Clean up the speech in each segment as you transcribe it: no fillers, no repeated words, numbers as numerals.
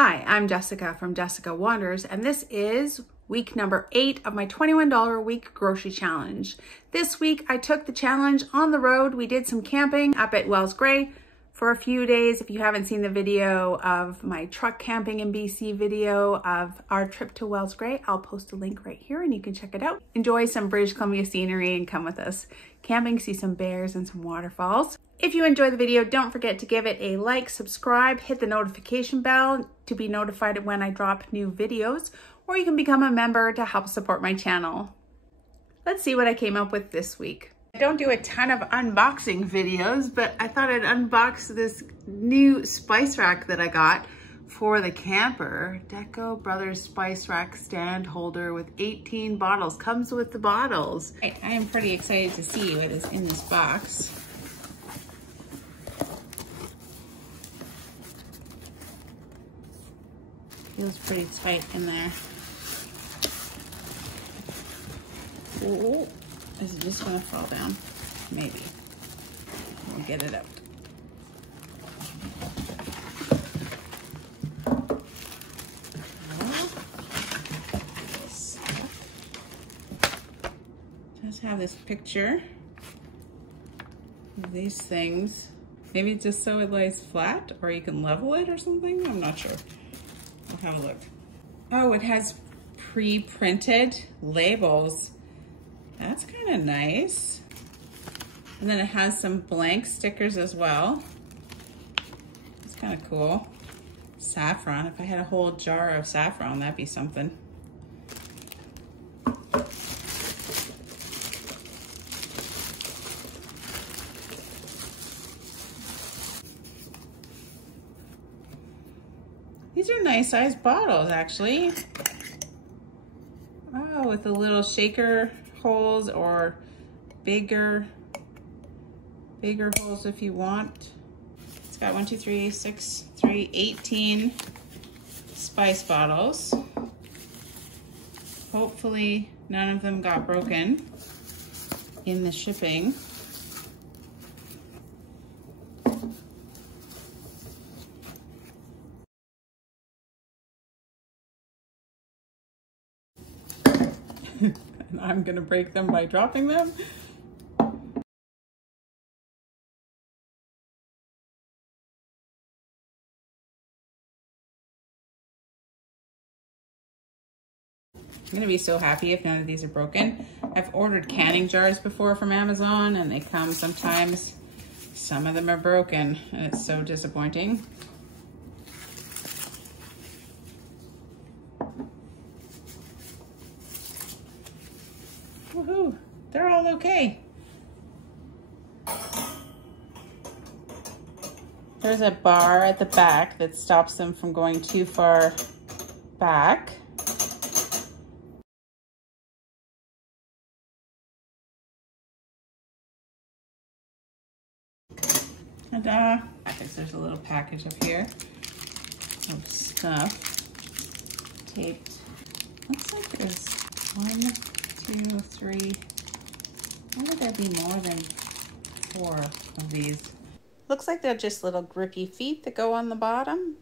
Hi, I'm Jessica from Jessica Wanders, and this is week number 8 of my $21 a week grocery challenge. This week I took the challenge on the road. We did some camping up at Wells Gray for a few days. If you haven't seen the video of my truck camping in BC video of our trip to Wells Gray, I'll post a link right here and you can check it out. Enjoy some British Columbia scenery and come with us camping, see some bears and some waterfalls. If you enjoy the video, don't forget to give it a like, subscribe, hit the notification bell to be notified when I drop new videos, or you can become a member to help support my channel. Let's see what I came up with this week. I don't do a ton of unboxing videos, but I thought I'd unbox this new spice rack that I got for the camper. Deco Brothers Spice Rack stand holder with 18 bottles. Comes with the bottles. I am pretty excited to see what is in this box. Feels pretty tight in there. Ooh, is it just gonna fall down? Maybe. We'll get it out. Just have this picture of these things. Maybe just so it lays flat, or you can level it or something. I'm not sure. We'll have a look. Oh, it has pre-printed labels. That's kind of nice. And then it has some blank stickers as well. It's kind of cool. Saffron. If I had a whole jar of saffron, that'd be something. These are nice sized bottles, actually. Oh, with the little shaker holes or bigger holes if you want. It's got 1, 2, 3, 6, 3, 18 spice bottles. Hopefully none of them got broken in the shipping. And I'm gonna break them by dropping them. I'm gonna be so happy if none of these are broken. I've ordered canning jars before from Amazon and they come sometimes. Some of them are broken and it's so disappointing. Woohoo, they're all okay. There's a bar at the back that stops them from going too far back. Ta-da! I guess there's a little package up here of stuff taped. Looks like there's 1, 2, 3. Why would there be more than 4 of these? Looks like they're just little grippy feet that go on the bottom.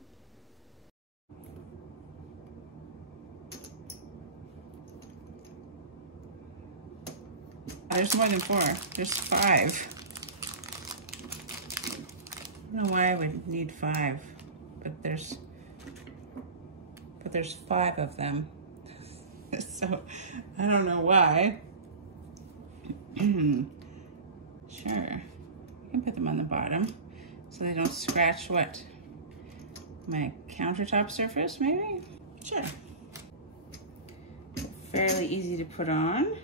There's more than 4. There's 5. I don't know why I would need 5, but there's 5 of them. So I don't know why. Sure, I can put them on the bottom so they don't scratch what? My countertop surface, maybe? Sure. Fairly easy to put on.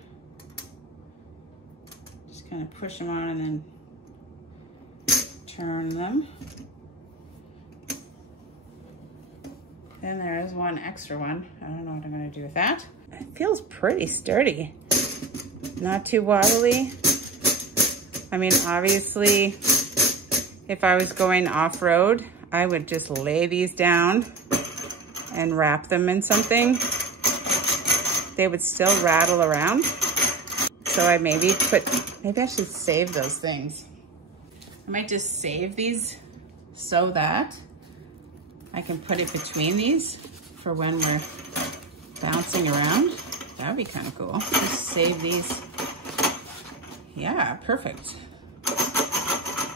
Just kind of push them on and then turn them. Then there is one extra one. I don't know what I'm gonna do with that. It feels pretty sturdy. Not too wobbly. I mean, obviously, if I was going off-road, I would just lay these down and wrap them in something. They would still rattle around. So I maybe I should save those things. I might just save these so that I can put it between these for when we're bouncing around. That would be kind of cool. Just save these. Yeah, perfect.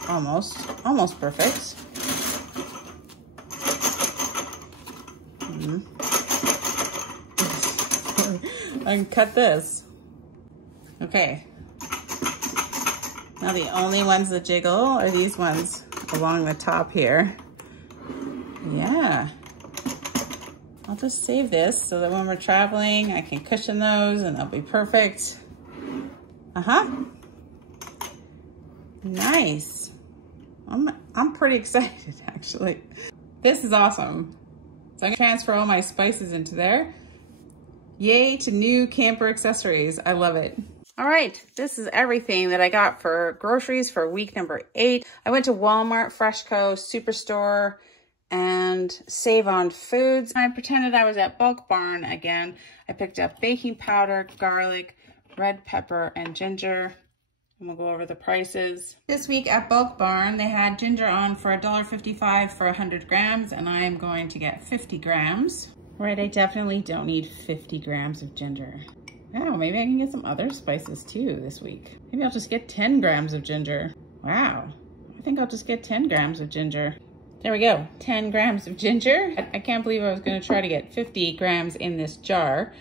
Almost perfect. I can cut this. Okay. Now the only ones that jiggle are these ones along the top here. Yeah. I'll just save this so that when we're traveling, I can cushion those and they'll be perfect. Nice. I'm pretty excited, actually. This is awesome. So I'm gonna transfer all my spices into there. Yay to new camper accessories. I love it. All right, this is everything that I got for groceries for week number 8. I went to Walmart, Freshco, Superstore, and Save on Foods. I pretended I was at Bulk Barn again. I picked up baking powder, garlic, red pepper, and ginger. And we'll go over the prices. This week at Bulk Barn, they had ginger on for $1.55 for 100 grams, and I am going to get 50 grams. Right, I definitely don't need 50 grams of ginger. Wow, maybe I can get some other spices too this week. Maybe I'll just get 10 grams of ginger. Wow, I think I'll just get 10 grams of ginger. There we go, 10 grams of ginger. I can't believe I was gonna try to get 50 grams in this jar.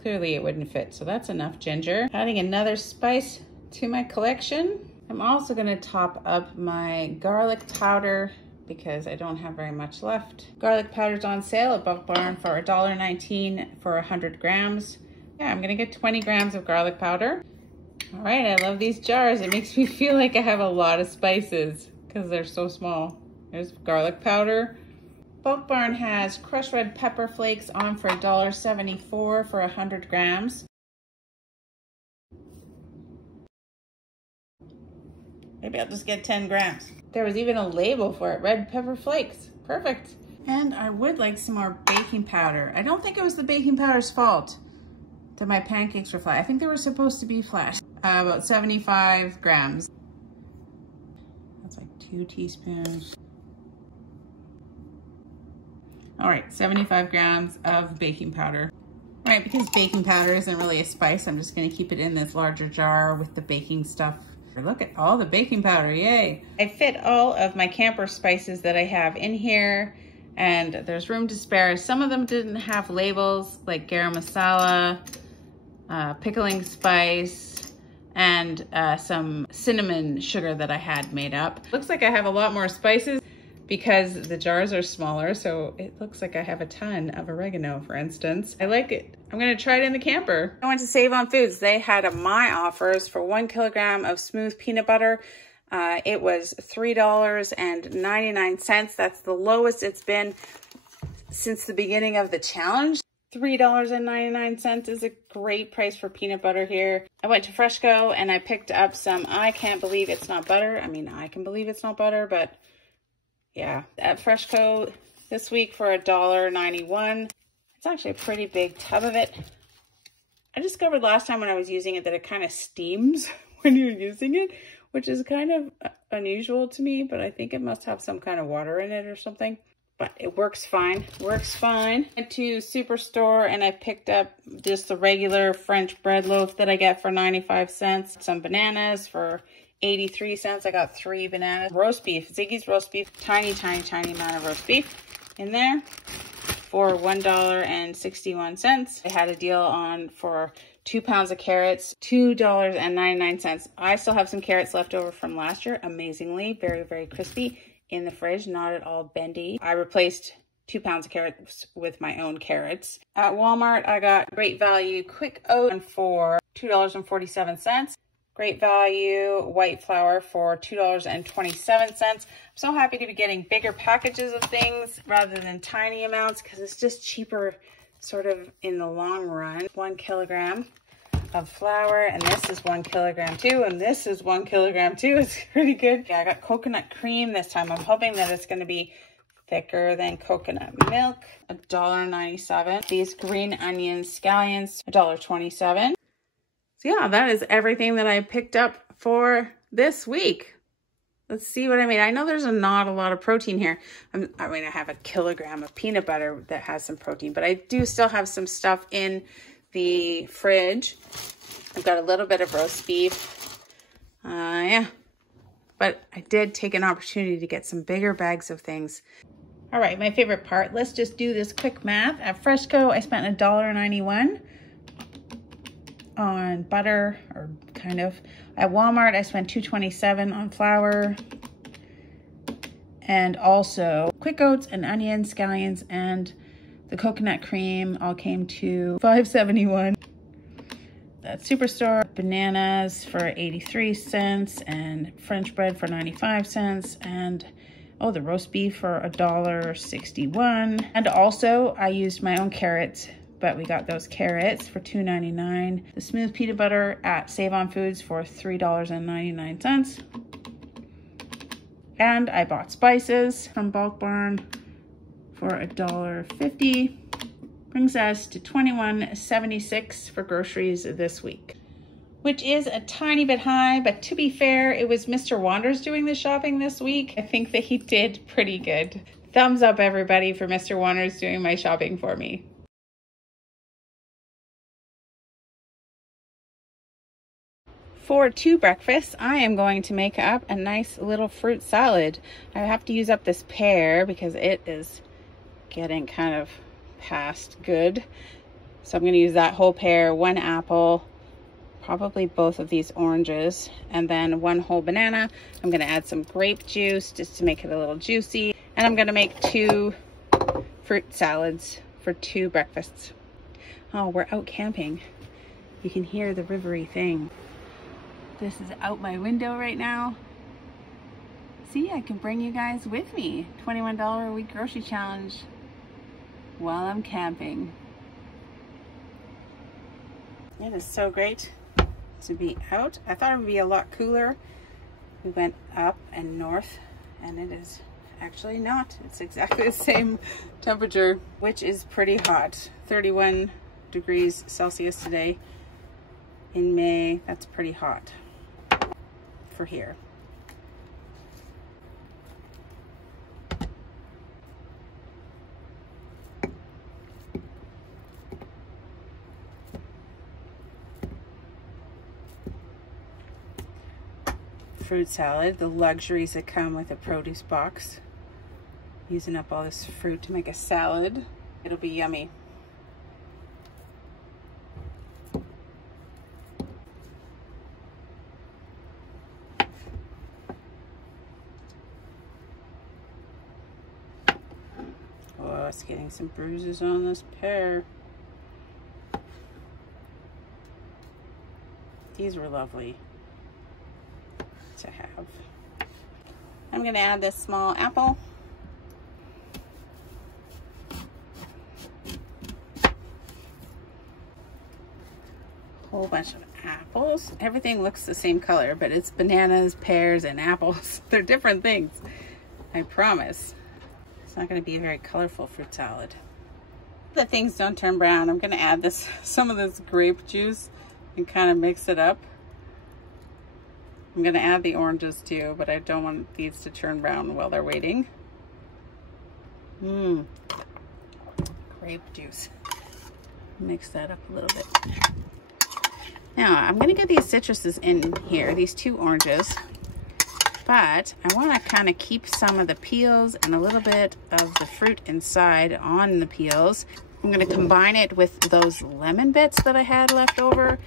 Clearly it wouldn't fit, so that's enough ginger. Adding another spice to my collection. I'm also gonna top up my garlic powder because I don't have very much left. Garlic powder's on sale at Bulk Barn for $1.19 for 100 grams. Yeah, I'm gonna get 20 grams of garlic powder. All right, I love these jars. It makes me feel like I have a lot of spices because they're so small. There's garlic powder. Bulk Barn has crushed red pepper flakes on for $1.74 for 100 grams. Maybe I'll just get 10 grams. There was even a label for it, red pepper flakes. Perfect. And I would like some more baking powder. I don't think it was the baking powder's fault that my pancakes were flat. I think they were supposed to be flat. About 75 grams. That's like 2 teaspoons. All right, 75 grams of baking powder. All right, because baking powder isn't really a spice, I'm just gonna keep it in this larger jar with the baking stuff. Look at all the baking powder, yay. I fit all of my camper spices that I have in here, and there's room to spare. Some of them didn't have labels, like garam masala, pickling spice, and some cinnamon sugar that I had made up. Looks like I have a lot more spices because the jars are smaller, so it looks like I have a ton of oregano, for instance. I like it. I'm gonna try it in the camper. I went to Save on Foods. They had my offers for 1 kilogram of smooth peanut butter. It was $3.99. That's the lowest it's been since the beginning of the challenge. $3.99 is a great price for peanut butter here. I went to Freshco and I picked up some I can't believe it's not butter. I mean, I can believe it's not butter, but yeah, at Freshco this week for $1.91. It's actually a pretty big tub of it. I discovered last time when I was using it that it kind of steams when you're using it, which is kind of unusual to me, but I think it must have some kind of water in it or something. But it works fine, works fine. I went to Superstore and I picked up just the regular French bread loaf that I get for 95 cents. Some bananas for 83 cents. I got 3 bananas. Roast beef, Ziggy's roast beef. Tiny, tiny, tiny amount of roast beef in there for $1.61. I had a deal on for 2 pounds of carrots, $2.99. I still have some carrots left over from last year, amazingly. Very, very crispy in the fridge, not at all bendy. I replaced 2 pounds of carrots with my own carrots. At Walmart, I got Great Value Quick Oat for $2.47. Great Value white flour for $2.27. I'm so happy to be getting bigger packages of things rather than tiny amounts because it's just cheaper sort of in the long run. 1 kilogram of flour, and this is 1 kilogram too, and this is 1 kilogram too. It's pretty good. Yeah, I got coconut cream this time. I'm hoping that it's going to be thicker than coconut milk. $1.97. These green onion scallions, $1.27. So yeah, that is everything that I picked up for this week. Let's see what I made. I know there's not a lot of protein here. I have a kilogram of peanut butter that has some protein, but I do still have some stuff in the fridge. I've got a little bit of roast beef. Yeah, but I did take an opportunity to get some bigger bags of things. All right, my favorite part. Let's just do this quick math. At Fresco, I spent $1.91 on butter, or kind of. At Walmart, I spent $2.27 on flour, and also quick oats and onions, scallions, and the coconut cream all came to $5.71. At Superstore, bananas for 83 cents and French bread for 95 cents, and oh, the roast beef for $1.61. And also I used my own carrots, but we got those carrots for $2.99. The smooth peanut butter at Save On Foods for $3.99. And I bought spices from Bulk Barn for $1.50. Brings us to $21.76 for groceries this week, which is a tiny bit high, but to be fair, it was Mr. Wanders doing the shopping this week. I think that he did pretty good. Thumbs up, everybody, for Mr. Wanders doing my shopping for me. For 2 breakfasts, I am going to make up a nice little fruit salad. I have to use up this pear because it is getting kind of past good. So I'm going to use that whole pear, 1 apple, probably both of these oranges, and then 1 whole banana. I'm going to add some grape juice just to make it a little juicy. And I'm going to make 2 fruit salads for 2 breakfasts. Oh, we're out camping. You can hear the rivery thing. This is out my window right now. See, I can bring you guys with me. $21 a week grocery challenge while I'm camping. It is so great to be out. I thought it would be a lot cooler. We went up and north, and it is actually not. It's exactly the same temperature, which is pretty hot. 31 degrees Celsius today in May. That's pretty hot for here. Fruit salad, the luxuries that come with a produce box. Using up all this fruit to make a salad. It'll be yummy. Oh, it's getting some bruises on this pear. These were lovely to have. I'm going to add this small apple. Whole bunch of apples. Everything looks the same color, but it's bananas, pears, and apples. They're different things, I promise. It's not going to be a very colorful fruit salad. The things don't turn brown. I'm going to add some of this grape juice and kind of mix it up. I'm going to add the oranges too, but I don't want these to turn brown while they're waiting. Grape juice. Mix that up a little bit. Now, I'm going to get these citruses in here, these 2 oranges, but I want to kind of keep some of the peels and a little bit of the fruit inside on the peels. I'm going to combine it with those lemon bits that I had left over.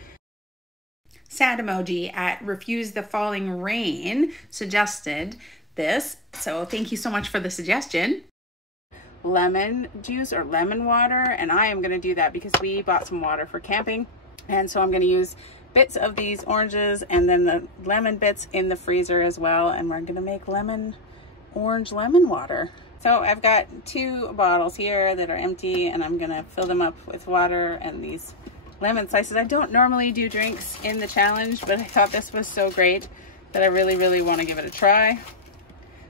Sad emoji at Refuse the Falling Rain suggested this, so thank you so much for the suggestion. Lemon juice or lemon water, and I am going to do that because we bought some water for camping, and so I'm going to use bits of these oranges and then the lemon bits in the freezer as well, and we're going to make orange lemon water. So I've got 2 bottles here that are empty, and I'm going to fill them up with water and these lemon slices. I don't normally do drinks in the challenge, but I thought this was so great that I really want to give it a try.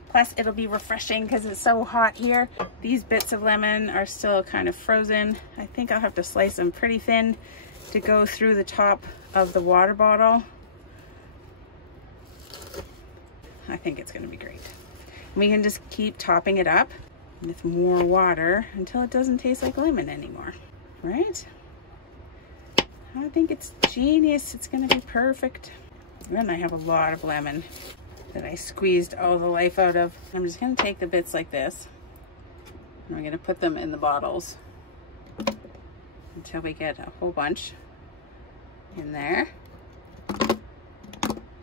Plus it'll be refreshing because it's so hot here. These bits of lemon are still kind of frozen. I think I'll have to slice them pretty thin to go through the top of the water bottle. I think it's gonna be great. And we can just keep topping it up with more water until it doesn't taste like lemon anymore, right? I think it's genius. It's gonna be perfect. And then I have a lot of lemon that I squeezed all the life out of. I'm just gonna take the bits like this, and we're gonna put them in the bottles until we get a whole bunch in there.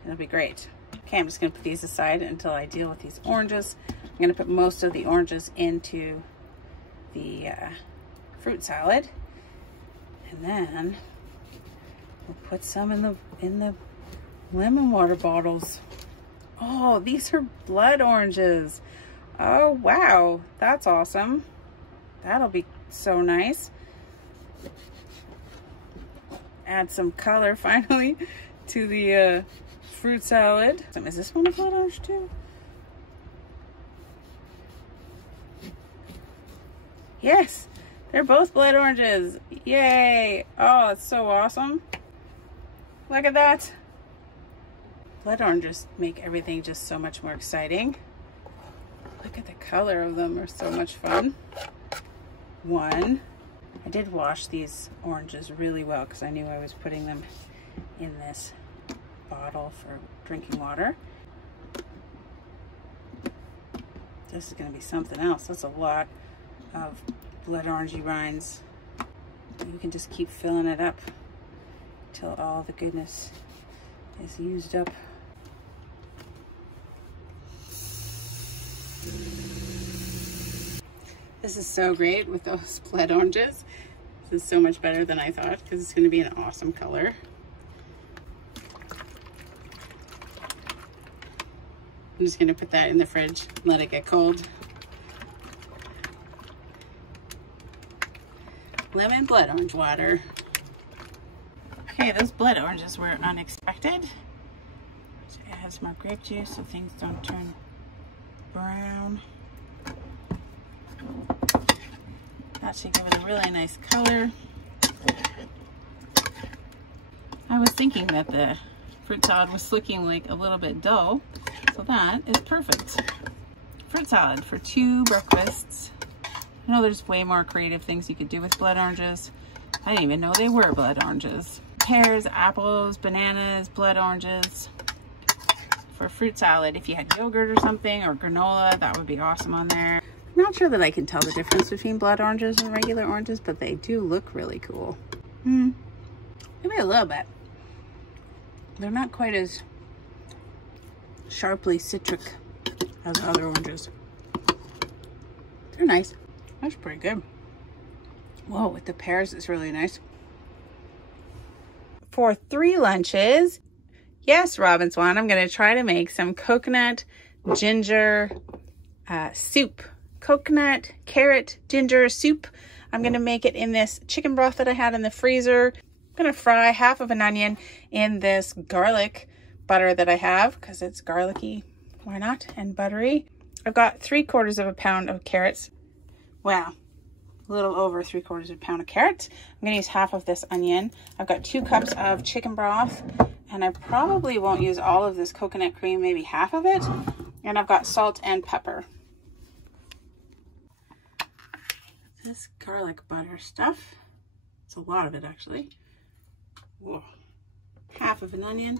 It'll be great. Okay, I'm just gonna put these aside until I deal with these oranges. I'm gonna put most of the oranges into the fruit salad, and then we'll put some in the lemon water bottles. Oh, these are blood oranges. Oh wow, that's awesome. That'll be so nice. Add some color finally to the fruit salad. Is this one a blood orange too? Yes, they're both blood oranges. Yay! Oh, it's so awesome. Look at that. Blood oranges make everything just so much more exciting. Look at the color of them, are so much fun. One. I did wash these oranges really well because I knew I was putting them in this bottle for drinking water. This is going to be something else. That's a lot of blood orangey rinds. You can just keep filling it up till all the goodness is used up. This is so great with those blood oranges. This is so much better than I thought because it's going to be an awesome color. I'm just going to put that in the fridge, let it get cold. Lemon blood orange water. Okay, those blood oranges were unexpected. So it has more grape juice so things don't turn brown. That should give it a really nice color. I was thinking that the fruit salad was looking like a little bit dull, so that is perfect. Fruit salad for 2 breakfasts. I know there's way more creative things you could do with blood oranges. I didn't even know they were blood oranges. Pears, apples, bananas, blood oranges. For fruit salad, if you had yogurt or something, or granola, that would be awesome on there. I'm not sure that I can tell the difference between blood oranges and regular oranges, but they do look really cool. Maybe a little bit. They're not quite as sharply citric as other oranges. They're nice. That's pretty good. Whoa, with the pears, it's really nice. For 3 lunches, yes, Robin Swan, I'm going to try to make some coconut ginger soup. Coconut, carrot, ginger soup. I'm going to make it in this chicken broth that I had in the freezer. I'm going to fry half of an onion in this garlic butter that I have because it's garlicky, why not, and buttery. I've got 3/4 pound of carrots. Wow, a little over 3/4 pound of carrots. I'm going to use half of this onion. I've got 2 cups of chicken broth, and I probably won't use all of this coconut cream, maybe half of it. And I've got salt and pepper. This garlic butter stuff, it's a lot of it actually. Whoa. Half of an onion.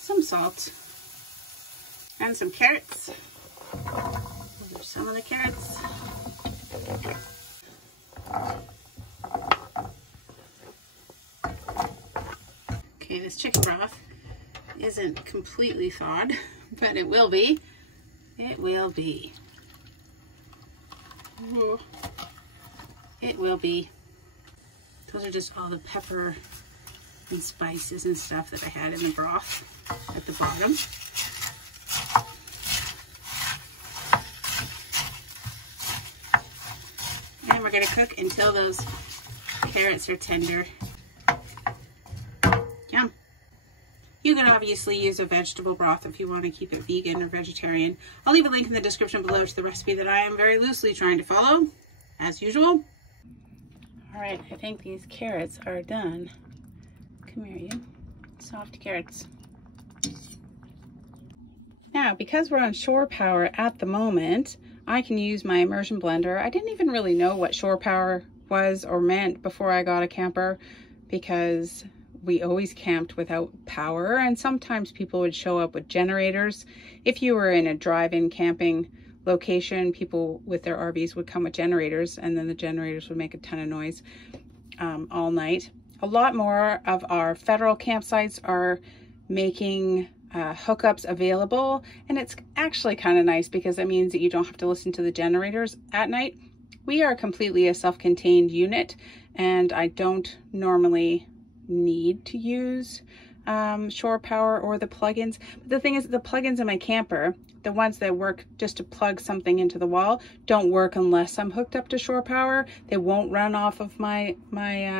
Some salt and some carrots. There's some of the carrots. Okay, this chicken broth isn't completely thawed, but it will be. It will be. Ooh. It will be. Those are just all the pepper and spices and stuff that I had in the broth at the bottom. And we're going to cook until those carrots are tender. Yum. You can obviously use a vegetable broth if you want to keep it vegan or vegetarian. I'll leave a link in the description below to the recipe that I am very loosely trying to follow, as usual. All right, I think these carrots are done. Come here, you. Soft carrots. Now, because we're on shore power at the moment, I can use my immersion blender. I didn't even really know what shore power was or meant before I got a camper, because we always camped without power, and sometimes people would show up with generators. If you were in a drive-in camping location, people with their RVs would come with generators, and then the generators would make a ton of noise all night. A lot more of our federal campsites are making hookups available, and it's actually kind of nice because it means that you don't have to listen to the generators at night. We are completely a self-contained unit, and I don't normally need to use shore power or the plugins. But the thing is, the plugins in my camper, the ones that work just to plug something into the wall, don't work unless I'm hooked up to shore power. They won't run off of my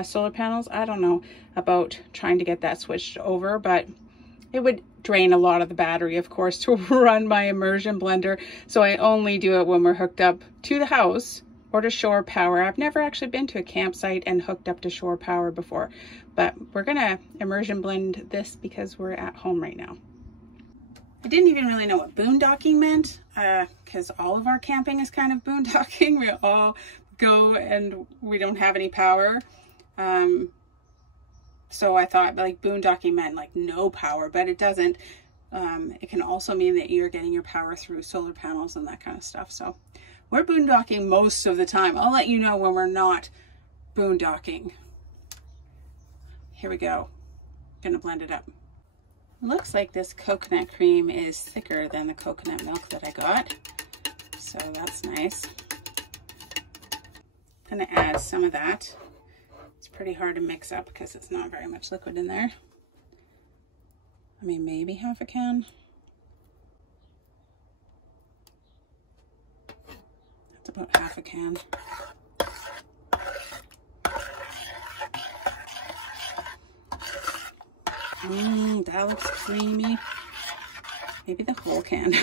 solar panels. I don't know about trying to get that switched over, but it would drain a lot of the battery, of course, to run my immersion blender. So I only do it when we're hooked up to the house or to shore power. I've never actually been to a campsite and hooked up to shore power before, but we're gonna immersion blend this because we're at home right now. I didn't even really know what boondocking meant, because all of our camping is kind of boondocking. We all go and we don't have any power. So I thought like boondocking meant like no power, but it doesn't. It can also mean that you're getting your power through solar panels and that kind of stuff. So we're boondocking most of the time. I'll let you know when we're not boondocking. Here we go. Gonna blend it up. Looks like this coconut cream is thicker than the coconut milk that I got, so that's nice. I'm gonna add some of that. It's pretty hard to mix up because it's not very much liquid in there. I mean, maybe half a can. That's about half a can. That looks creamy. Maybe the whole can.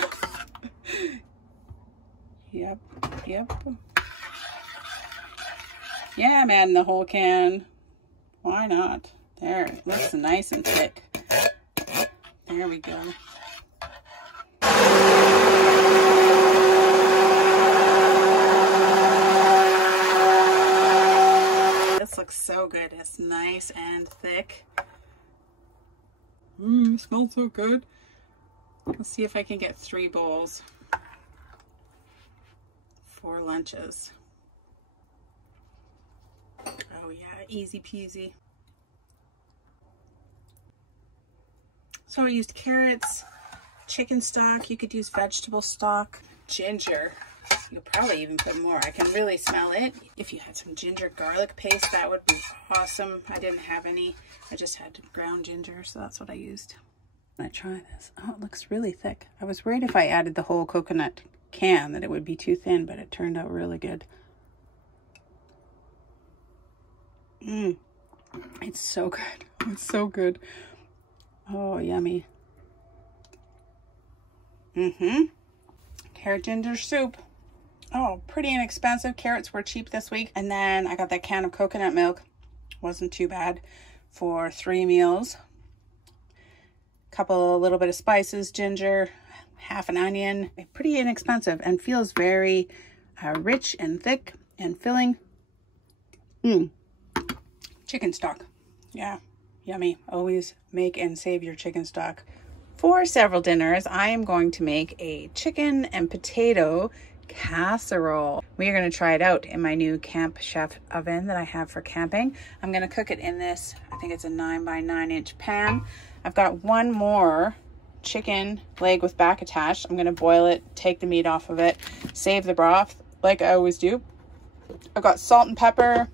Yep. Yeah, I'm adding the whole can. Why not? There, it looks nice and thick. There we go. This looks so good. It's nice and thick. It smells so good. Let's see if I can get 3 bowls for lunches. Oh yeah, easy peasy. So I used carrots, chicken stock, you could use vegetable stock, ginger. You'll probably even put more. I can really smell it. If you had some ginger garlic paste, that would be awesome. I didn't have any. I just had ground ginger, so that's what I used. I'm gonna try this. Oh, it looks really thick. I was worried if I added the whole coconut can that it would be too thin, but it turned out really good. It's so good. It's so good. Oh, yummy. Carrot ginger soup. Oh, pretty inexpensive. Carrots were cheap this week. And then I got that can of coconut milk. Wasn't too bad for 3 meals. A little bit of spices, ginger, half an onion. Pretty inexpensive and feels very rich and thick and filling. Chicken stock. Yeah, yummy. Always make and save your chicken stock. For several dinners, I am going to make a chicken and potato casserole. We are going to try it out in my new Camp Chef oven that I have for camping. I'm going to cook it in this, I think it's a 9 by 9 inch pan. I've got one more chicken leg with back attached. I'm going to boil it, take the meat off of it, save the broth like I always do. I've got salt and pepper.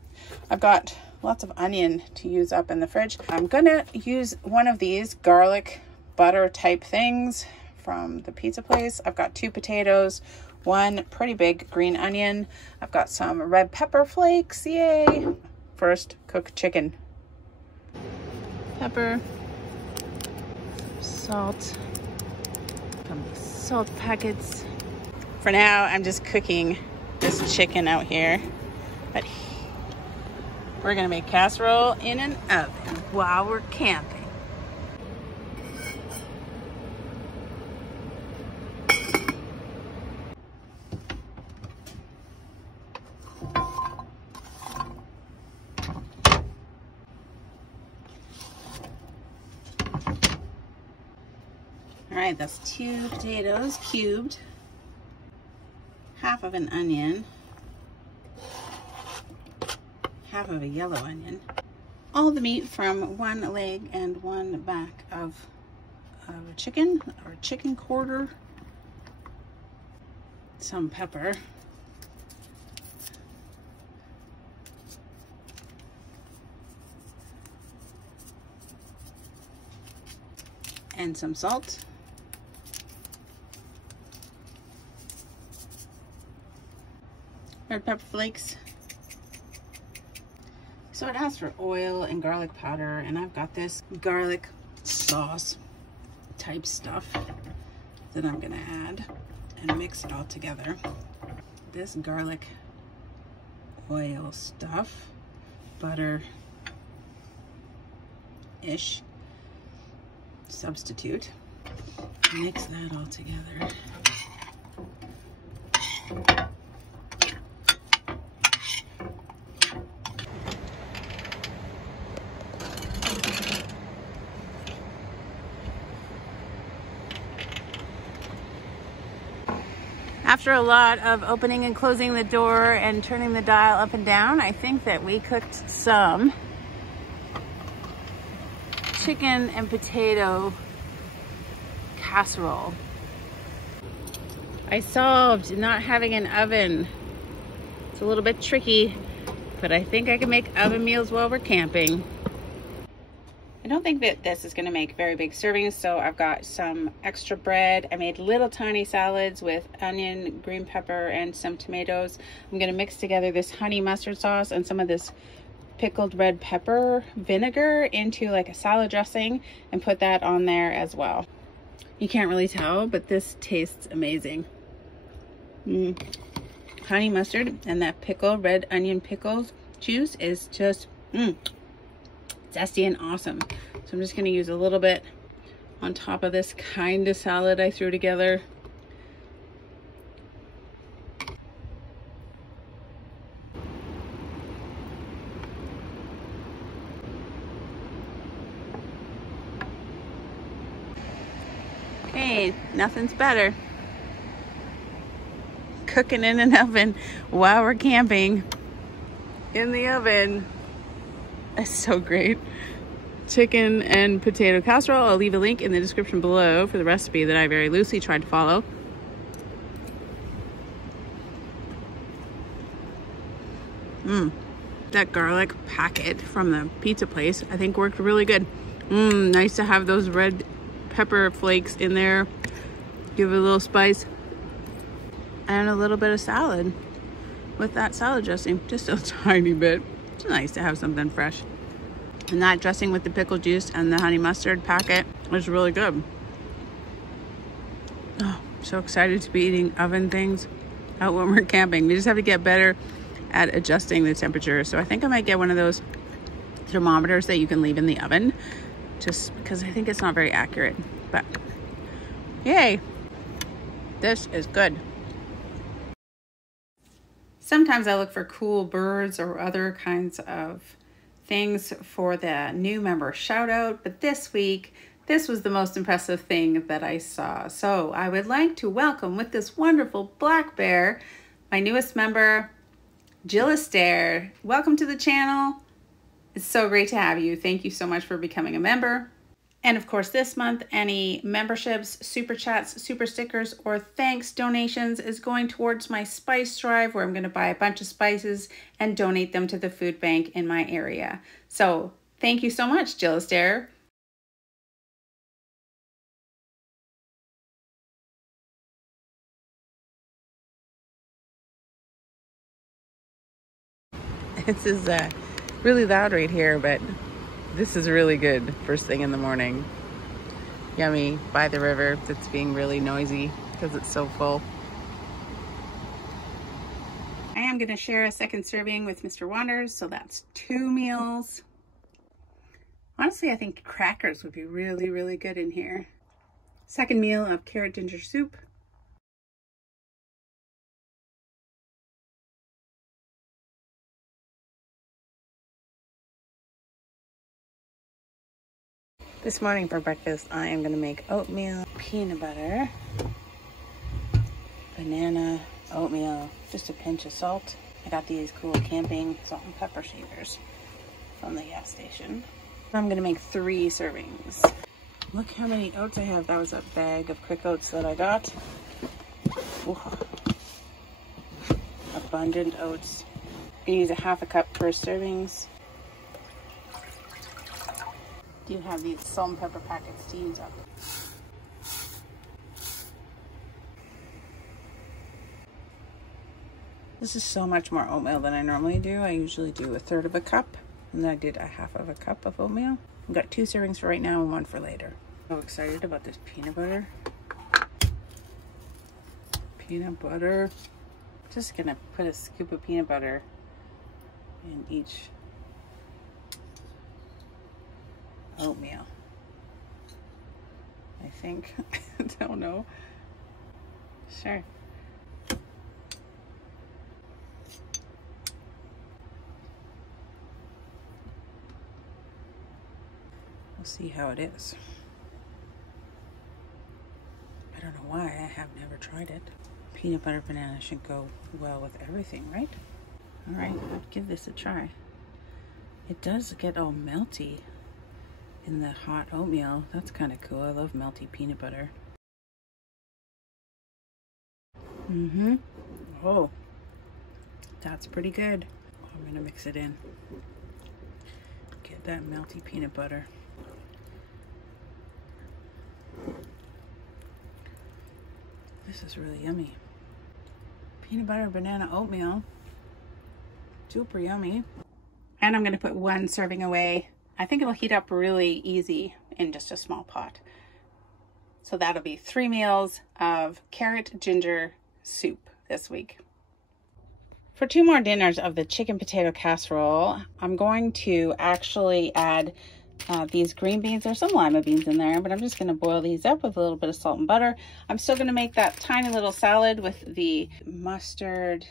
I've got lots of onion to use up in the fridge. I'm going to use one of these garlic butter type things from the pizza place. I've got 2 potatoes, 1 pretty big green onion. I've got some red pepper flakes. Yay! First, cook chicken. Pepper. salt, some salt packets. For now, I'm just cooking this chicken out here, but we're gonna make casserole in an oven while we're camping. All right, that's 2 potatoes cubed, half of an onion, half of a yellow onion, all the meat from 1 leg and 1 back of a chicken or chicken quarter, some pepper, and some salt. Red pepper flakes. So it asks for oil and garlic powder, and I've got this garlic sauce type stuff that I'm gonna add and mix it all together. This garlic oil stuff, butter-ish substitute. Mix that all together. After a lot of opening and closing the door and turning the dial up and down, I think that we cooked some chicken and potato casserole. I solved not having an oven. It's a little bit tricky, but I think I can make oven meals while we're camping. I don't think that this is gonna make very big servings, so I've got some extra bread. I made little tiny salads with onion, green pepper, and some tomatoes. I'm gonna mix together this honey mustard sauce and some of this pickled red pepper vinegar into like a salad dressing and put that on there as well. You can't really tell, but this tastes amazing. Honey mustard and that red onion pickles juice is just zesty and awesome. So I'm just gonna use a little bit on top of this kind of salad I threw together. Okay, nothing's better. Cooking in an oven while we're camping in the oven. That's so great. Chicken and potato casserole. I'll leave a link in the description below for the recipe that I very loosely tried to follow. That garlic packet from the pizza place I think worked really good. Nice to have those red pepper flakes in there. Give it a little spice. And a little bit of salad with that salad dressing. Just a tiny bit. It's nice to have something fresh. And that dressing with the pickle juice and the honey mustard packet was really good. Oh, so excited to be eating oven things out when we're camping. We just have to get better at adjusting the temperature. So I think I might get one of those thermometers that you can leave in the oven, just because I think it's not very accurate. But yay, this is good. Sometimes I look for cool birds or other kinds of things for the new member shout out, but this week, this was the most impressive thing that I saw. So I would like to welcome with this wonderful black bear, my newest member, Jill Astaire. Welcome to the channel. It's so great to have you. Thank you so much for becoming a member. And of course, this month, any memberships, super chats, super stickers, or thanks donations is going towards my spice drive, where I'm going to buy a bunch of spices and donate them to the food bank in my area. So thank you so much, Jill Astaire. This is really loud right here, but this is really good first thing in the morning. yummy by the river that's being really noisy because it's so full. I am going to share a second serving with Mr. Wonders, so that's 2 meals. Honestly, I think crackers would be really, really good in here. Second meal of carrot ginger soup. This morning for breakfast, I am going to make oatmeal, peanut butter, banana, oatmeal, just a pinch of salt. I got these cool camping salt and pepper shakers from the gas station. I'm going to make 3 servings. Look how many oats I have. That was a bag of quick oats that I got. Ooh. Abundant oats. I use a 1/2 cup per servings. Do have these salt and pepper packets to use up. This is so much more oatmeal than I normally do. I usually do 1/3 cup, and then I did a 1/2 cup of oatmeal. I've got 2 servings for right now and 1 for later. So excited about this peanut butter. Peanut butter. Just gonna put a scoop of peanut butter in each oatmeal, I think. I don't know. Sure. We'll see how it is. I don't know why. I have never tried it. Peanut butter banana should go well with everything, right? All right, I'll give this a try. It does get all melty in the hot oatmeal. That's kind of cool. I love melty peanut butter. Oh, that's pretty good. I'm gonna mix it in. Get that melty peanut butter. This is really yummy. Peanut butter banana oatmeal. Super yummy. And I'm gonna put 1 serving away. I think it'll heat up really easy in just a small pot. So that'll be 3 meals of carrot ginger soup this week. For 2 more dinners of the chicken potato casserole, I'm going to actually add these green beans. There's some lima beans in there, but I'm just going to boil these up with a little bit of salt and butter. I'm still going to make that tiny little salad with the mustard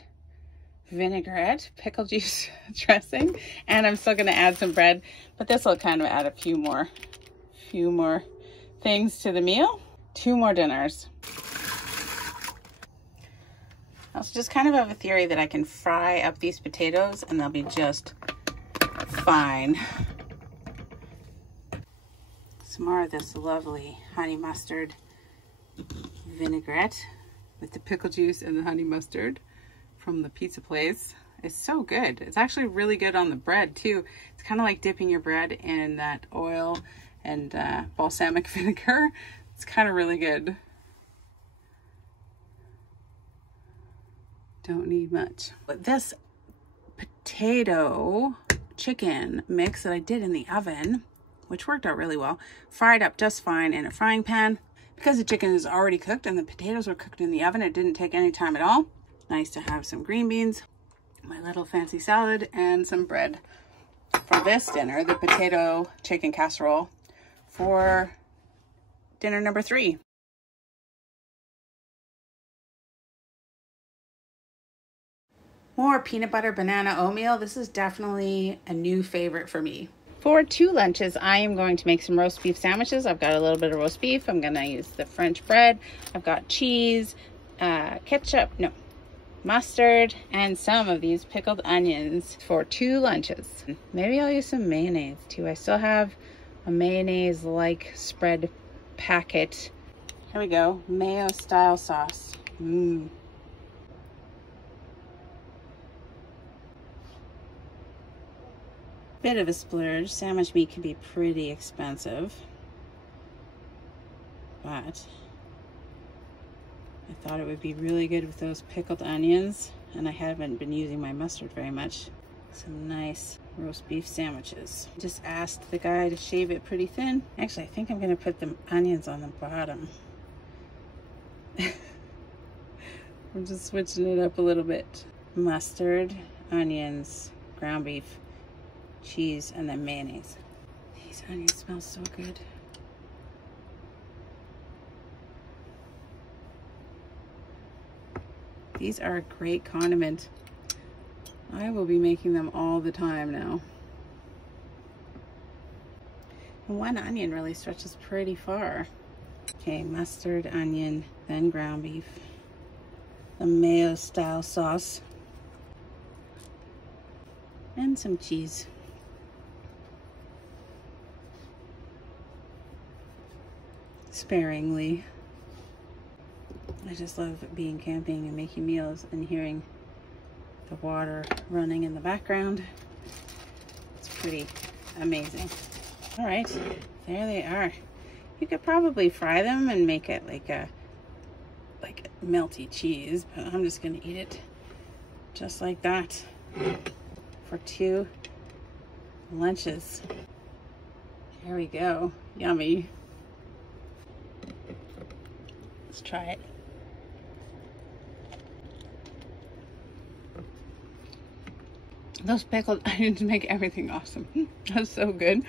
vinaigrette, pickle juice dressing, and I'm still going to add some bread, but this will kind of add a few more things to the meal. 2 more dinners. I also just kind of have a theory that I can fry up these potatoes and they'll be just fine. Some more of this lovely honey mustard vinaigrette with the pickle juice and the honey mustard from the pizza place. It's so good. It's actually really good on the bread too. It's kind of like dipping your bread in that oil and balsamic vinegar. It's kind of really good. Don't need much. But this potato chicken mix that I did in the oven, which worked out really well, fried up just fine in a frying pan. Because the chicken is already cooked and the potatoes were cooked in the oven, it didn't take any time at all. Nice to have some green beans, my little fancy salad, and some bread for this dinner, the potato chicken casserole, for dinner number 3. More peanut butter banana oatmeal. This is definitely a new favorite for me. For 2 lunches, I am going to make some roast beef sandwiches. I've got a little bit of roast beef. I'm gonna use the French bread. I've got cheese, mustard, and some of these pickled onions for 2 lunches. Maybe I'll use some mayonnaise too. I still have a mayonnaise-like spread packet. Here we go, mayo style sauce. Bit of a splurge. Sandwich meat can be pretty expensive, but I thought it would be really good with those pickled onions, and I haven't been using my mustard very much. Some nice roast beef sandwiches. Just asked the guy to shave it pretty thin. Actually, I think I'm gonna put the onions on the bottom. I'm just switching it up a little bit. Mustard, onions, ground beef, cheese, and then mayonnaise. These onions smell so good. These are a great condiment. I will be making them all the time now. And one onion really stretches pretty far. Okay, mustard, onion, then ground beef. The mayo style sauce. And some cheese. Sparingly. I just love being camping and making meals and hearing the water running in the background. It's pretty amazing. All right, there they are. You could probably fry them and make it like a melty cheese, but I'm just gonna eat it just like that for 2 lunches. Here we go. Yummy. Let's try it. Those pickled onions make everything awesome. That's so good.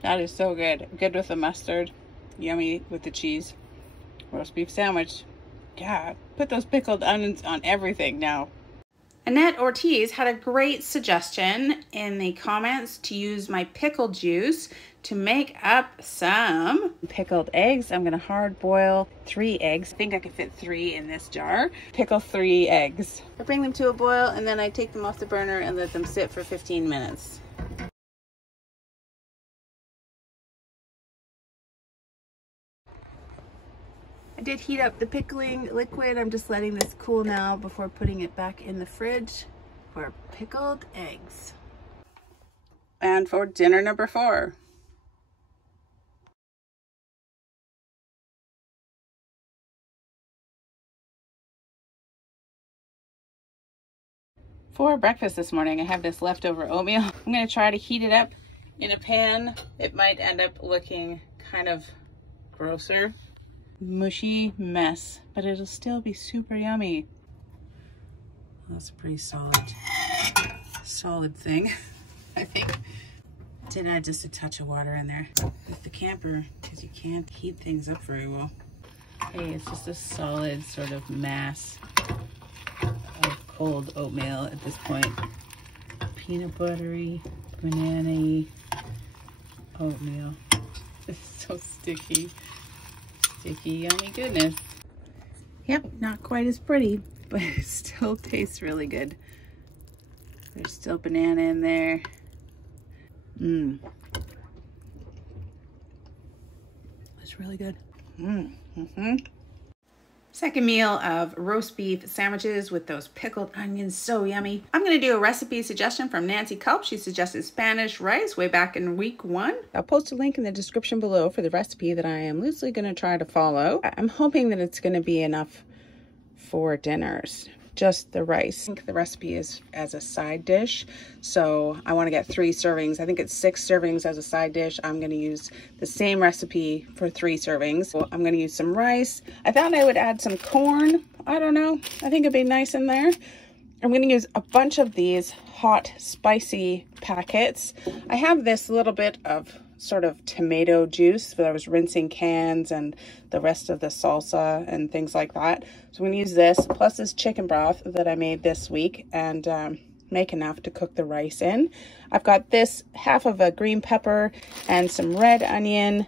That is so good. Good with the mustard. Yummy with the cheese. Roast beef sandwich. Yeah, put those pickled onions on everything now. Annette Ortiz had a great suggestion in the comments to use my pickle juice to make up some pickled eggs. I'm gonna hard boil 3 eggs. I think I could fit 3 in this jar. Pickle 3 eggs. I bring them to a boil and then I take them off the burner and let them sit for 15 minutes. I did heat up the pickling liquid. I'm just letting this cool now before putting it back in the fridge for pickled eggs. And for dinner number 4. For breakfast this morning, I have this leftover oatmeal. I'm gonna try to heat it up in a pan. It might end up looking kind of grosser. Mushy mess, but it'll still be super yummy. That's a pretty solid thing, I think. Did add just a touch of water in there with the camper because you can't heat things up very well. Hey, it's just a solid sort of mass of cold oatmeal at this point. Peanut buttery, banana-y oatmeal. It's so sticky. Sticky, yummy goodness. Yep, not quite as pretty, but it still tastes really good. There's still banana in there. It's really good. Second meal of roast beef sandwiches with those pickled onions, so yummy. I'm gonna do a recipe suggestion from Nancy Culp. She suggested Spanish rice way back in week 1. I'll post a link in the description below for the recipe that I am loosely gonna try to follow. I'm hoping that it's gonna be enough for dinners. Just the rice. I think the recipe is as a side dish, so I want to get 3 servings. I think it's 6 servings as a side dish. I'm going to use the same recipe for 3 servings. So I'm going to use some rice. I thought I would add some corn. I don't know. I think it'd be nice in there. I'm going to use a bunch of these hot, spicy packets. I have this little bit of sort of tomato juice that I was rinsing cans and the rest of the salsa and things like that. So I'm going to use this plus this chicken broth that I made this week and make enough to cook the rice in. I've got this half of a green pepper and some red onion.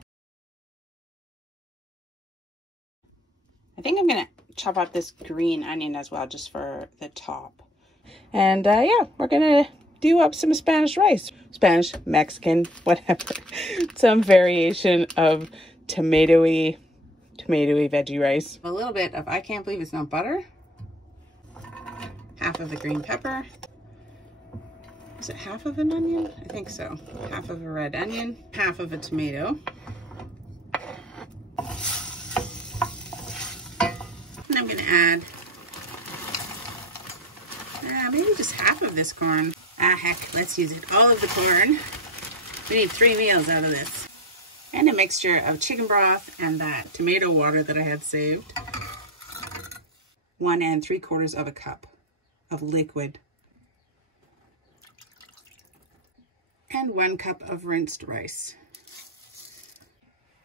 I think I'm going to chop up this green onion as well just for the top. And yeah, we're going to do up some Spanish rice. Spanish, Mexican, whatever. Some variation of tomatoey veggie rice. A little bit of, I can't believe it's not butter. Half of the green pepper. Is it half of an onion? I think so. Half of a red onion. Half of a tomato. And I'm gonna add maybe just half of this corn. Ah, heck, let's use it. All of the corn. We need 3 meals out of this. And a mixture of chicken broth and that tomato water that I had saved. 1 3/4 cup of liquid. And 1 cup of rinsed rice.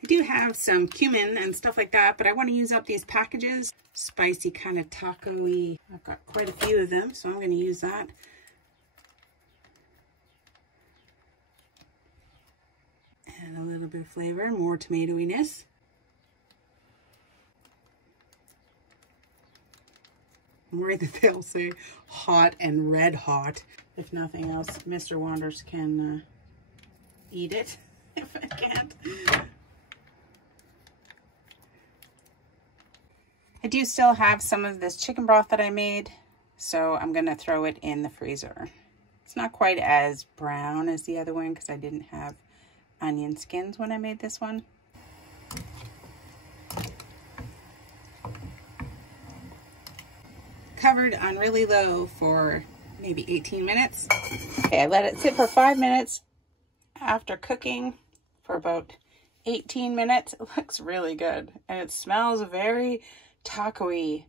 I do have some cumin and stuff like that, but I want to use up these packages. Spicy, kind of taco-y. I've got quite a few of them, so I'm going to use that. And a little bit of flavor, more tomatoiness. I'm worried that they'll say hot and red hot. If nothing else, Mr. Wanders can eat it if I can't. I do still have some of this chicken broth that I made, so I'm going to throw it in the freezer. It's not quite as brown as the other one because I didn't have onion skins when I made this one. Covered on really low for maybe 18 minutes. Okay, I let it sit for 5 minutes after cooking for about 18 minutes. It looks really good and it smells very taco-y.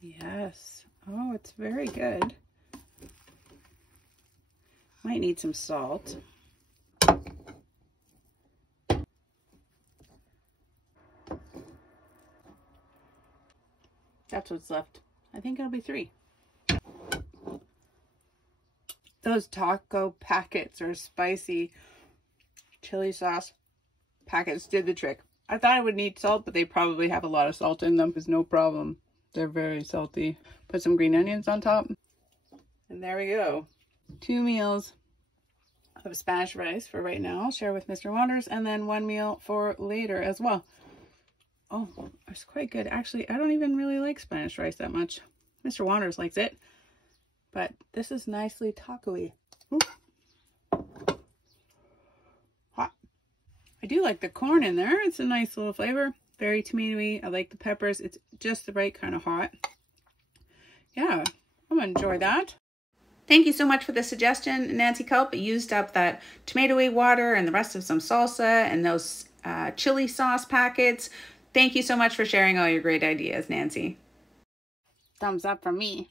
Yes. Oh, it's very good. Might need some salt. That's what's left. I think it'll be 3. Those taco packets or spicy chili sauce packets did the trick. I thought I would need salt, but they probably have a lot of salt in them. It's no problem. They're very salty. Put some green onions on top. And there we go. 2 meals of Spanish rice for right now. I'll share with Mr. Wanders, and then 1 meal for later as well. Oh, it's quite good. Actually, I don't even really like Spanish rice that much. Mr. Wanders likes it. But this is nicely taco-y. Hot. I do like the corn in there. It's a nice little flavor. Very tomatoey. I like the peppers. It's just the right kind of hot. Yeah, I'm gonna enjoy that. Thank you so much for the suggestion, Nancy Culp. I used up that tomatoey water and the rest of some salsa and those chili sauce packets. Thank you so much for sharing all your great ideas, Nancy. Thumbs up from me.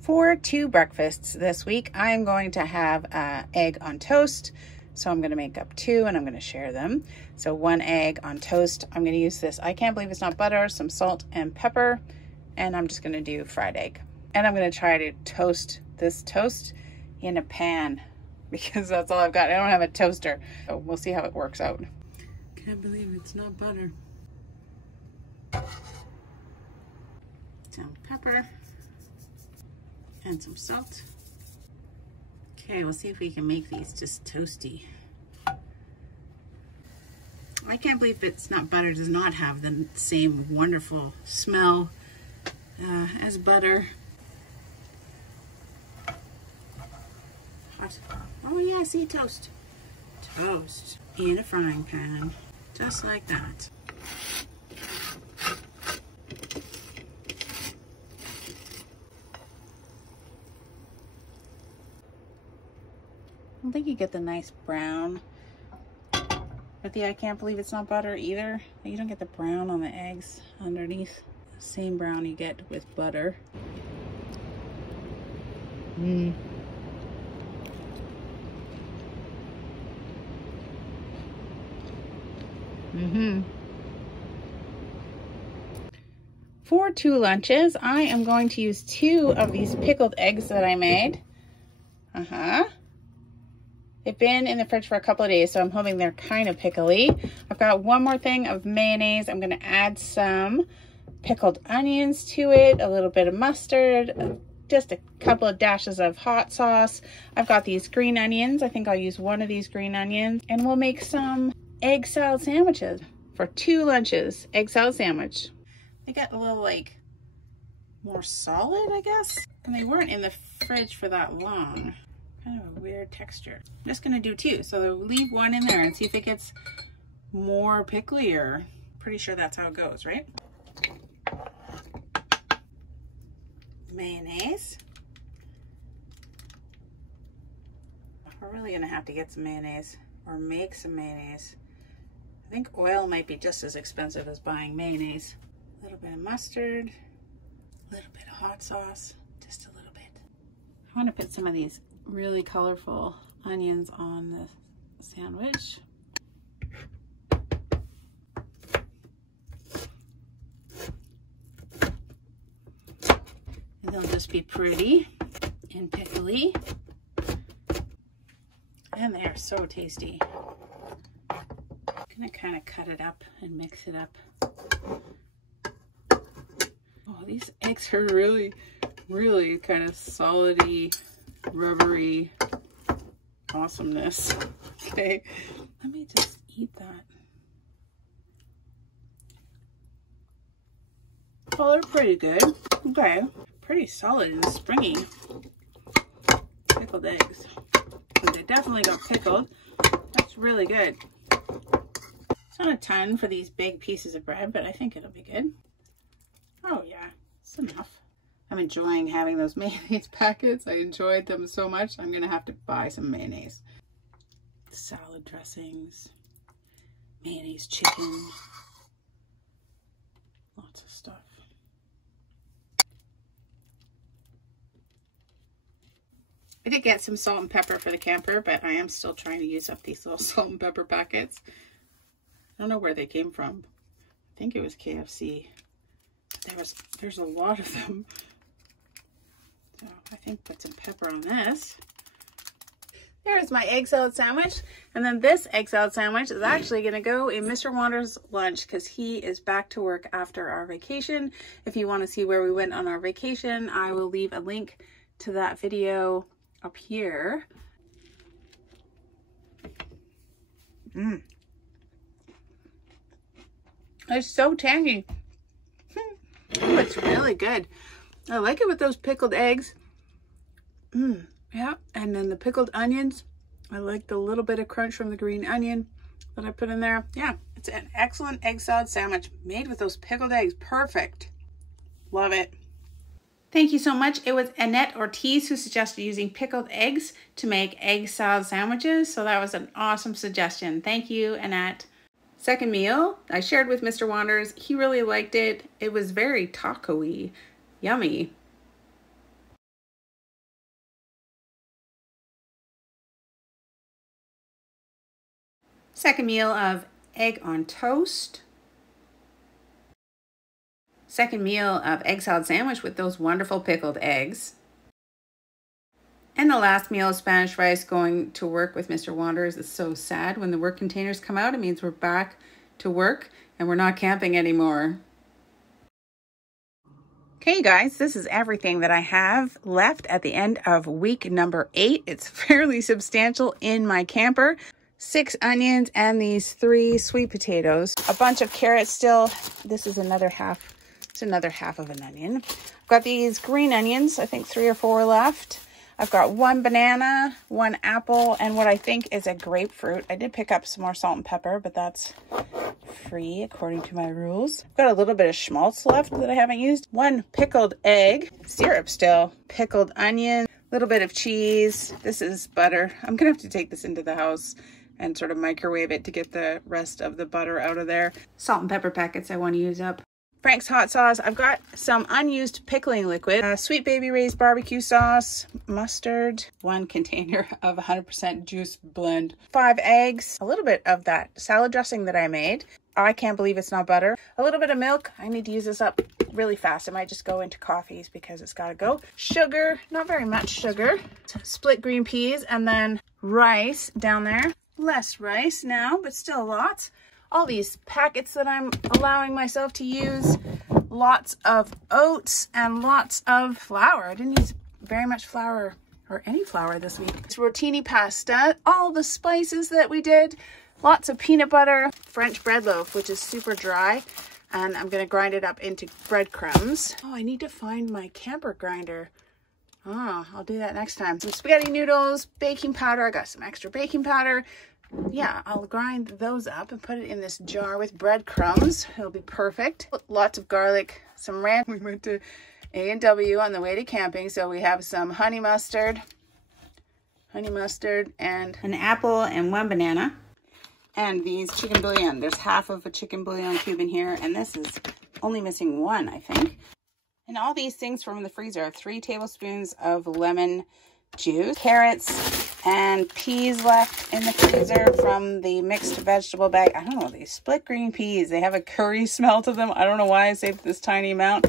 For 2 breakfasts this week, I'm going to have egg on toast. So I'm going to make up 2 and I'm going to share them. So 1 egg on toast. I'm going to use this, I can't believe it's not butter, some salt and pepper. And I'm just going to do fried egg. And I'm going to try to toast this toast in a pan because that's all I've got. I don't have a toaster. So we'll see how it works out. Can't believe it's not butter. Some pepper. And some salt. Okay, we'll see if we can make these just toasty. I can't believe It's Not Butter does not have the same wonderful smell as butter. Hot. Oh yeah, see, toast. Toast in a frying pan, just like that. I don't think you get the nice brown with the I can't believe it's not butter either. You don't get the brown on the eggs underneath. Same brown you get with butter. For 2 lunches, I am going to use 2 of these pickled eggs that I made. They've been in the fridge for a couple of days, so I'm hoping they're kind of pickly. I've got 1 more thing of mayonnaise. I'm going to add some pickled onions to it, a little bit of mustard, just a couple of dashes of hot sauce. I've got these green onions. I think I'll use 1 of these green onions, and we'll make some egg salad sandwiches for 2 lunches. Egg salad sandwich. They got a little like more solid, I guess, and they weren't in the fridge for that long. Kind of a weird texture. I'm just gonna do 2, so leave 1 in there and see if it gets more pickly, or pretty sure that's how it goes, right? Mayonnaise. We're really gonna have to get some mayonnaise or make some mayonnaise. I think oil might be just as expensive as buying mayonnaise. A little bit of mustard, a little bit of hot sauce, just a little bit. I want to put some of these really colorful onions on the sandwich. And they'll just be pretty and pickly. And they are so tasty. I'm gonna kind of cut it up and mix it up. Oh, these eggs are really, really kind of solidy, rubbery awesomeness. Okay, let me just eat that. Oh, they're pretty good. Okay, pretty solid and springy. Pickled eggs. They definitely got pickled. That's really good. It's not a ton for these big pieces of bread, but I think it'll be good. Oh yeah, it's enough. I'm enjoying having those mayonnaise packets. I enjoyed them so much. I'm gonna have to buy some mayonnaise. Salad dressings, mayonnaise chicken, lots of stuff. I did get some salt and pepper for the camper, but I am still trying to use up these little salt and pepper packets. I don't know where they came from. I think it was KFC. There's a lot of them. So I think put some pepper on this. There's my egg salad sandwich. And then this egg salad sandwich is actually going to go in Mr. Wander's lunch because he is back to work after our vacation. If you want to see where we went on our vacation, I will leave a link to that video up here. It's so tangy. Oh, it's really good. I like it with those pickled eggs. Yeah, and then the pickled onions. I like the little bit of crunch from the green onion that I put in there. Yeah, it's an excellent egg salad sandwich made with those pickled eggs. Perfect. Love it. Thank you so much. It was Annette Ortiz who suggested using pickled eggs to make egg salad sandwiches. So that was an awesome suggestion. Thank you, Annette. Second meal, I shared with Mr. Wanders. He really liked it. It was very taco-y. Yummy. Second meal of egg on toast. Second meal of egg salad sandwich with those wonderful pickled eggs. And the last meal of Spanish rice going to work with Mr. Wanders. Is so sad. When the work containers come out, it means we're back to work and we're not camping anymore. Okay, guys, this is everything that I have left at the end of week number 8. It's fairly substantial in my camper. 6 onions and these 3 sweet potatoes. A bunch of carrots still. This is another half. It's another half of an onion. I've got these green onions. I think 3 or 4 left. I've got 1 banana, 1 apple, and what I think is a grapefruit. I did pick up some more salt and pepper, but that's free according to my rules. I've got a little bit of schmaltz left that I haven't used. 1 pickled egg, syrup still, pickled onion, a little bit of cheese. This is butter. I'm gonna have to take this into the house and sort of microwave it to get the rest of the butter out of there. Salt and pepper packets I want to use up. Frank's hot sauce. I've got some unused pickling liquid, Sweet Baby Ray's barbecue sauce, mustard, 1 container of 100% juice blend, 5 eggs, a little bit of that salad dressing that I made. I can't believe it's not butter. A little bit of milk. I need to use this up really fast. It might just go into coffees because it's got to go. Sugar, not very much sugar. Split green peas, and then rice down there. Less rice now, but still lots. All these packets that I'm allowing myself to use. Lots of oats and lots of flour. I didn't use very much flour or any flour this week. It's rotini pasta, all the spices that we did, lots of peanut butter, French bread loaf, which is super dry, and I'm gonna grind it up into breadcrumbs. Oh, I need to find my camper grinder. Oh, I'll do that next time. Some spaghetti noodles, baking powder. I got some extra baking powder, yeah, I'll grind those up and put it in this jar with breadcrumbs. It'll be perfect. Lots of garlic, some ranch. We went to A&W on the way to camping, so we have some honey mustard, and an apple and 1 banana. And these chicken bouillon. There's half of a chicken bouillon cube in here, and this is only missing 1, I think. And all these things from the freezer are 3 tablespoons of lemon juice, carrots, and peas left in the freezer from the mixed vegetable bag. I don't know, these split green peas, they have a curry smell to them. I don't know why I saved this tiny amount.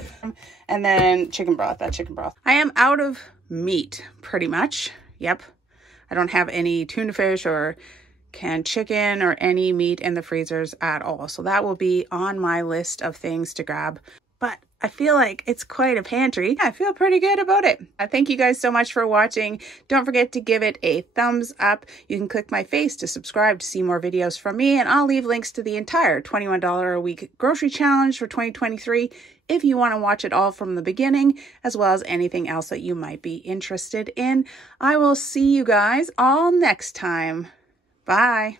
And then chicken broth, that chicken broth. I am out of meat, pretty much. Yep. I don't have any tuna fish or canned chicken or any meat in the freezers at all. So that will be on my list of things to grab. But I feel like it's quite a pantry. I feel pretty good about it. Thank you guys so much for watching. Don't forget to give it a thumbs up. You can click my face to subscribe to see more videos from me, and I'll leave links to the entire $21 a week grocery challenge for 2023 if you want to watch it all from the beginning, as well as anything else that you might be interested in. I will see you guys all next time. Bye.